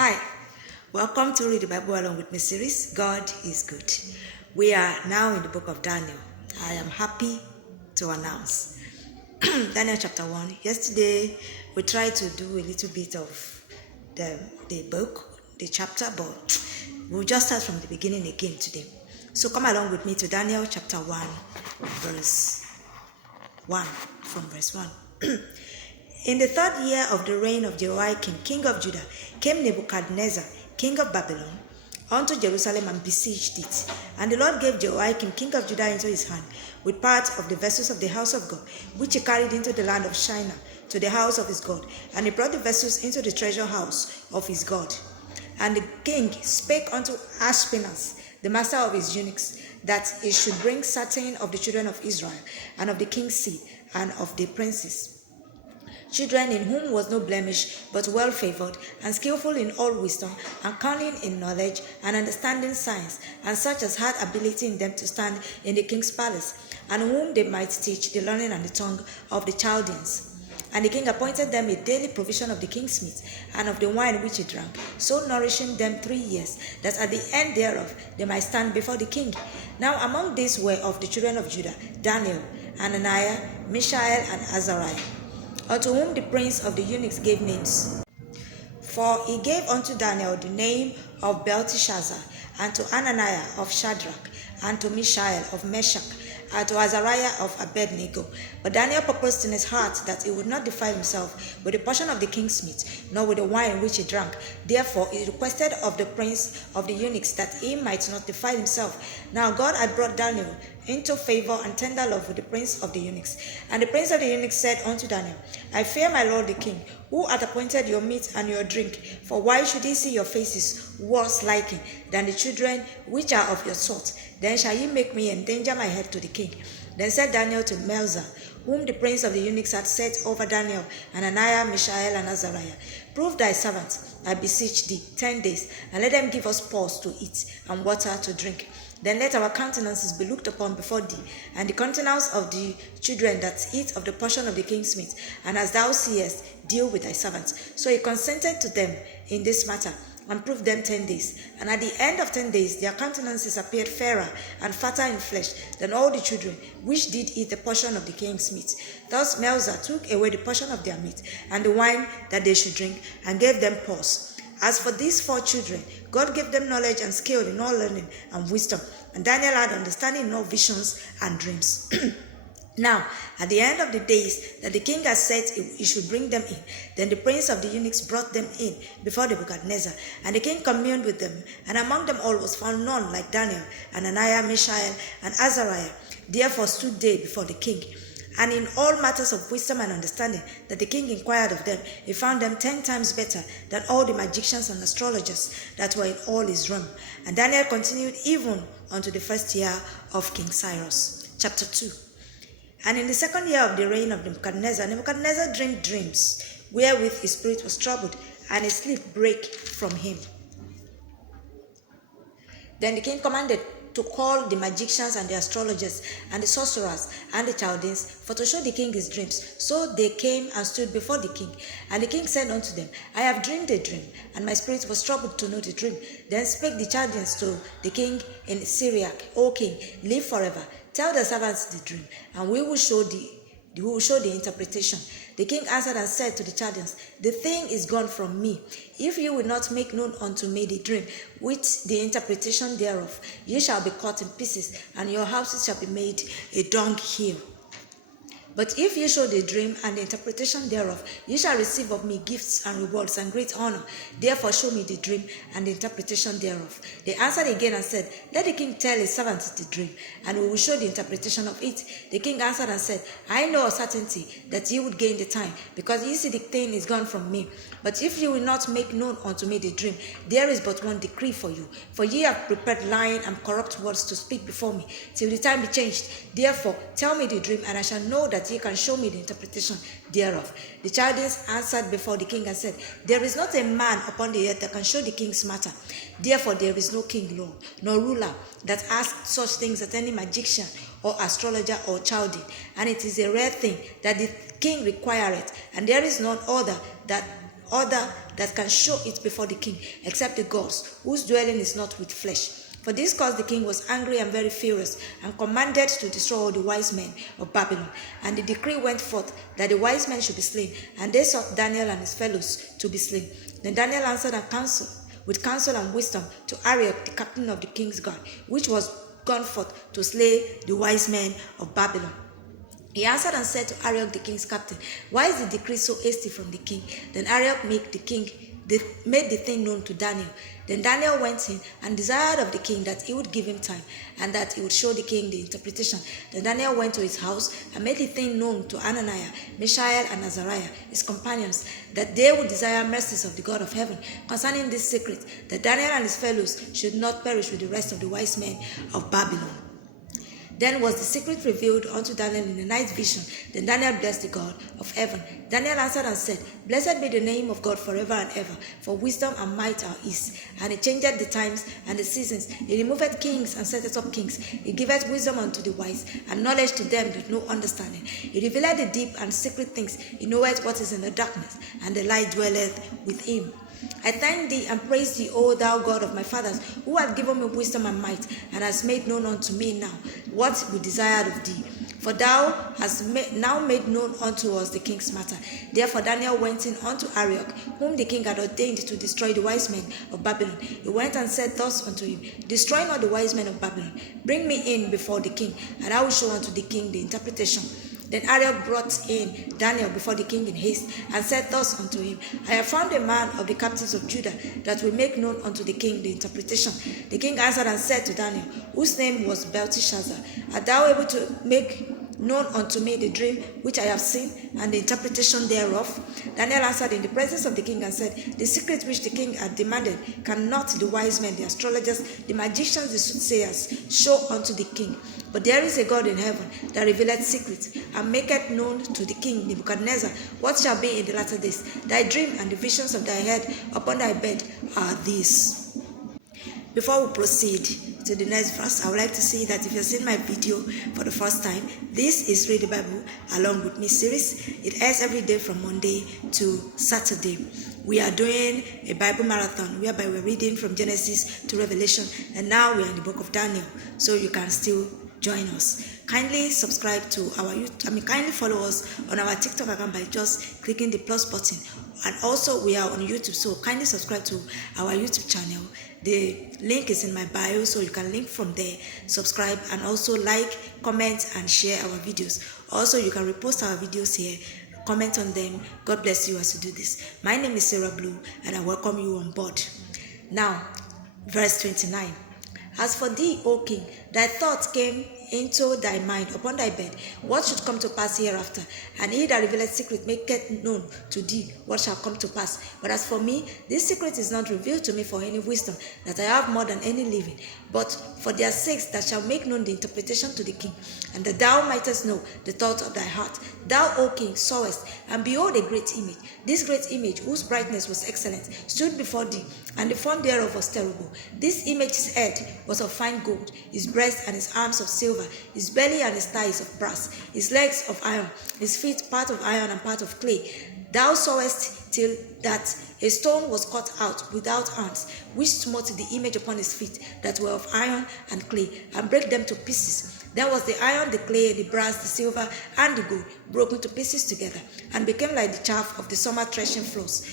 Hi, welcome to Read the Bible Along with Me series. God is good. We are now in the book of Daniel. I am happy to announce Daniel chapter 1. Yesterday, we tried to do a little bit of the book, the chapter, but we'll just start from the beginning again today. So come along with me to Daniel chapter 1, verse 1, from verse 1. In the third year of the reign of Jehoiakim, king of Judah, came Nebuchadnezzar, king of Babylon, unto Jerusalem and besieged it. And the Lord gave Jehoiakim, king of Judah, into his hand, with part of the vessels of the house of God, which he carried into the land of Shinar, to the house of his God. And he brought the vessels into the treasure house of his God. And the king spake unto Ashpenaz, the master of his eunuchs, that he should bring certain of the children of Israel, and of the king's seed, and of the princes, children in whom was no blemish, but well favored, and skillful in all wisdom, and cunning in knowledge, and understanding science, and such as had ability in them to stand in the king's palace, and whom they might teach the learning and the tongue of the Chaldeans. And the king appointed them a daily provision of the king's meat, and of the wine which he drank, so nourishing them 3 years, that at the end thereof they might stand before the king. Now among these were of the children of Judah Daniel, Ananiah, Mishael, and Azariah, unto whom the prince of the eunuchs gave names. For he gave unto Daniel the name of Belteshazzar, and to Ananiah of Shadrach, and to Mishael of Meshach, and to Azariah of Abednego. But Daniel purposed in his heart that he would not defile himself with a portion of the king's meat, nor with the wine which he drank. Therefore he requested of the prince of the eunuchs that he might not defile himself. Now God had brought Daniel into favor and tender love with the prince of the eunuchs. And the prince of the eunuchs said unto Daniel, I fear my lord the king, who hath appointed your meat and your drink. For why should he see your faces worse liking than the children which are of your sort? Then shall ye make me endanger my head to the king. Then said Daniel to Melzar, whom the prince of the eunuchs had set over Daniel, Ananiah, Mishael, and Azariah, prove thy servant, I beseech thee, 10 days, and let them give us pause to eat and water to drink. Then let our countenances be looked upon before thee, and the countenance of the children that eat of the portion of the king's meat, and as thou seest, deal with thy servants. So he consented to them in this matter, and proved them 10 days. And at the end of 10 days, their countenances appeared fairer and fatter in flesh than all the children which did eat the portion of the king's meat. Thus Melzar took away the portion of their meat, and the wine that they should drink, and gave them pause. As for these 4 children, God gave them knowledge and skill in all learning and wisdom, and Daniel had understanding in all visions and dreams. Now, at the end of the days that the king had said he should bring them in, then the prince of the eunuchs brought them in before Nebuchadnezzar, and the king communed with them, and among them all was found none like Daniel, Ananiah, Mishael, and Azariah. Therefore stood they before the king. And in all matters of wisdom and understanding that the king inquired of them, he found them 10 times better than all the magicians and astrologers that were in all his realm. And Daniel continued even unto the first year of King Cyrus. Chapter 2. And in the second year of the reign of Nebuchadnezzar dreamed dreams, wherewith his spirit was troubled, and his sleep brake from him. Then the king commanded to call the magicians and the astrologers and the sorcerers and the Chaldeans, for to show the king his dreams. So they came and stood before the king. And the king said unto them, I have dreamed a dream, and my spirit was troubled to know the dream. Then spake the Chaldeans to the king in Syriac, O king, live forever. Tell the servants the dream, and we will show the interpretation. The king answered and said to the Chaldeans, the thing is gone from me. If you will not make known unto me the dream with the interpretation thereof, ye shall be cut in pieces, and your houses shall be made a dunghill. But if ye show the dream and the interpretation thereof, ye shall receive of me gifts and rewards and great honor. Therefore show me the dream and the interpretation thereof. They answered again and said, let the king tell his servants the dream, and we will show the interpretation of it. The king answered and said, I know of certainty that ye would gain the time, because ye see the thing is gone from me. But if ye will not make known unto me the dream, there is but one decree for you. For ye have prepared lying and corrupt words to speak before me, till the time be changed. Therefore tell me the dream, and I shall know that ye can show me the interpretation thereof. The Chaldeans answered before the king and said, there is not a man upon the earth that can show the king's matter. Therefore there is no king law, nor ruler that asks such things at any magician or astrologer or Chaldean. And it is a rare thing that the king requireth, and there is none other that other that can show it before the king, except the gods, whose dwelling is not with flesh. For this cause the king was angry and very furious, and commanded to destroy all the wise men of Babylon. And the decree went forth that the wise men should be slain, and they sought Daniel and his fellows to be slain. Then Daniel answered and counseled with counsel and wisdom to Arioch, the captain of the king's guard, which was gone forth to slay the wise men of Babylon. He answered and said to Arioch, the king's captain, why is the decree so hasty from the king? Then Arioch made the thing known to Daniel. Then Daniel went in and desired of the king that he would give him time, and that he would show the king the interpretation. Then Daniel went to his house and made the thing known to Ananiah, Mishael, and Azariah, his companions, that they would desire mercies of the God of heaven concerning this secret, that Daniel and his fellows should not perish with the rest of the wise men of Babylon. Then was the secret revealed unto Daniel in a night vision. Then Daniel blessed the God of heaven. Daniel answered and said, blessed be the name of God forever and ever, for wisdom and might are his. And he changeth the times and the seasons. He removeth kings and setteth up kings. He giveth wisdom unto the wise, and knowledge to them that know understanding. He revealeth the deep and secret things. He knoweth what is in the darkness, and the light dwelleth with him. I thank thee and praise thee, O thou God of my fathers, who hast given me wisdom and might, and hast made known unto me now what we desired of thee. For thou hast now made known unto us the king's matter. Therefore Daniel went in unto Arioch, whom the king had ordained to destroy the wise men of Babylon. He went and said thus unto him, destroy not the wise men of Babylon. Bring me in before the king, and I will show unto the king the interpretation. Then Arioch brought in Daniel before the king in haste, and said thus unto him, I have found a man of the captives of Judah, that will make known unto the king the interpretation. The king answered and said to Daniel, whose name was Belteshazzar, art thou able to make known unto me the dream which I have seen, and the interpretation thereof? Daniel answered in the presence of the king and said, the secret which the king had demanded cannot the wise men, the astrologers, the magicians, the soothsayers show unto the king. But there is a God in heaven that revealeth secrets, and maketh known to the king Nebuchadnezzar what shall be in the latter days. Thy dream and the visions of thy head upon thy bed are these. Before we proceed to the next verse, I would like to say that if you're seeing my video for the first time, this is Read the Bible Along with Me series. It airs every day from Monday to Saturday. We are doing a Bible marathon whereby we're reading from Genesis to Revelation, and now we are in the book of Daniel, so you can still join us. Kindly subscribe to our kindly follow us on our TikTok account by just clicking the plus button. And also we are on YouTube, so kindly subscribe to our YouTube channel. The link is in my bio, so you can link from there, subscribe, and also like, comment, and share our videos. Also, you can repost our videos here, comment on them. God bless you as you do this. My name is Sarah Blue, and I welcome you on board. Now, verse 29. As for thee, O king, thy thoughts came into thy mind upon thy bed, what should come to pass hereafter? And he that revealeth secret maketh known to thee what shall come to pass. But as for me, this secret is not revealed to me for any wisdom, that I have more than any living, but for their sakes that shall make known the interpretation to the king, and that thou mightest know the thoughts of thy heart. Thou, O king, sawest, and behold a great image. This great image, whose brightness was excellent, stood before thee, and the form thereof was terrible. This image's head was of fine gold, his breast and his arms of silver, his belly and his thighs of brass, his legs of iron, his feet part of iron and part of clay. Thou sawest till that a stone was cut out without hands, which smote the image upon his feet, that were of iron and clay, and brake them to pieces. Then was the iron, the clay, the brass, the silver, and the gold broken to pieces together, and became like the chaff of the summer threshing floors.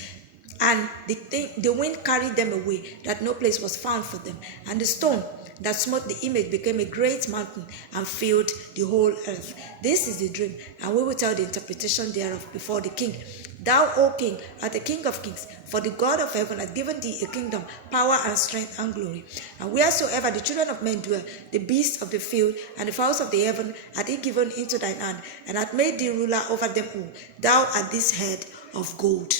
And the wind carried them away, that no place was found for them. And the stone that smote the image became a great mountain, and filled the whole earth. This is the dream, and we will tell the interpretation thereof before the king. Thou, O king, art the king of kings, for the God of heaven hath given thee a kingdom, power, and strength, and glory. And wheresoever the children of men dwell, the beasts of the field and the fowls of the heaven hath he given into thine hand, and hath made thee ruler over them all. Thou art this head of gold.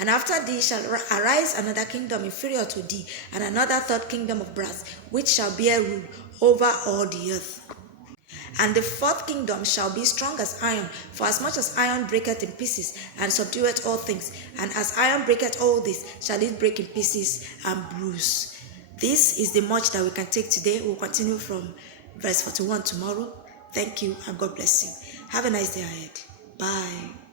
And after thee shall arise another kingdom inferior to thee, and another third kingdom of brass, which shall bear rule over all the earth. And the fourth kingdom shall be strong as iron, for as much as iron breaketh in pieces, and subdueth all things, and as iron breaketh all this, shall it break in pieces and bruise. This is the much that we can take today. We'll continue from verse 41 tomorrow. Thank you, and God bless you. Have a nice day ahead. Bye.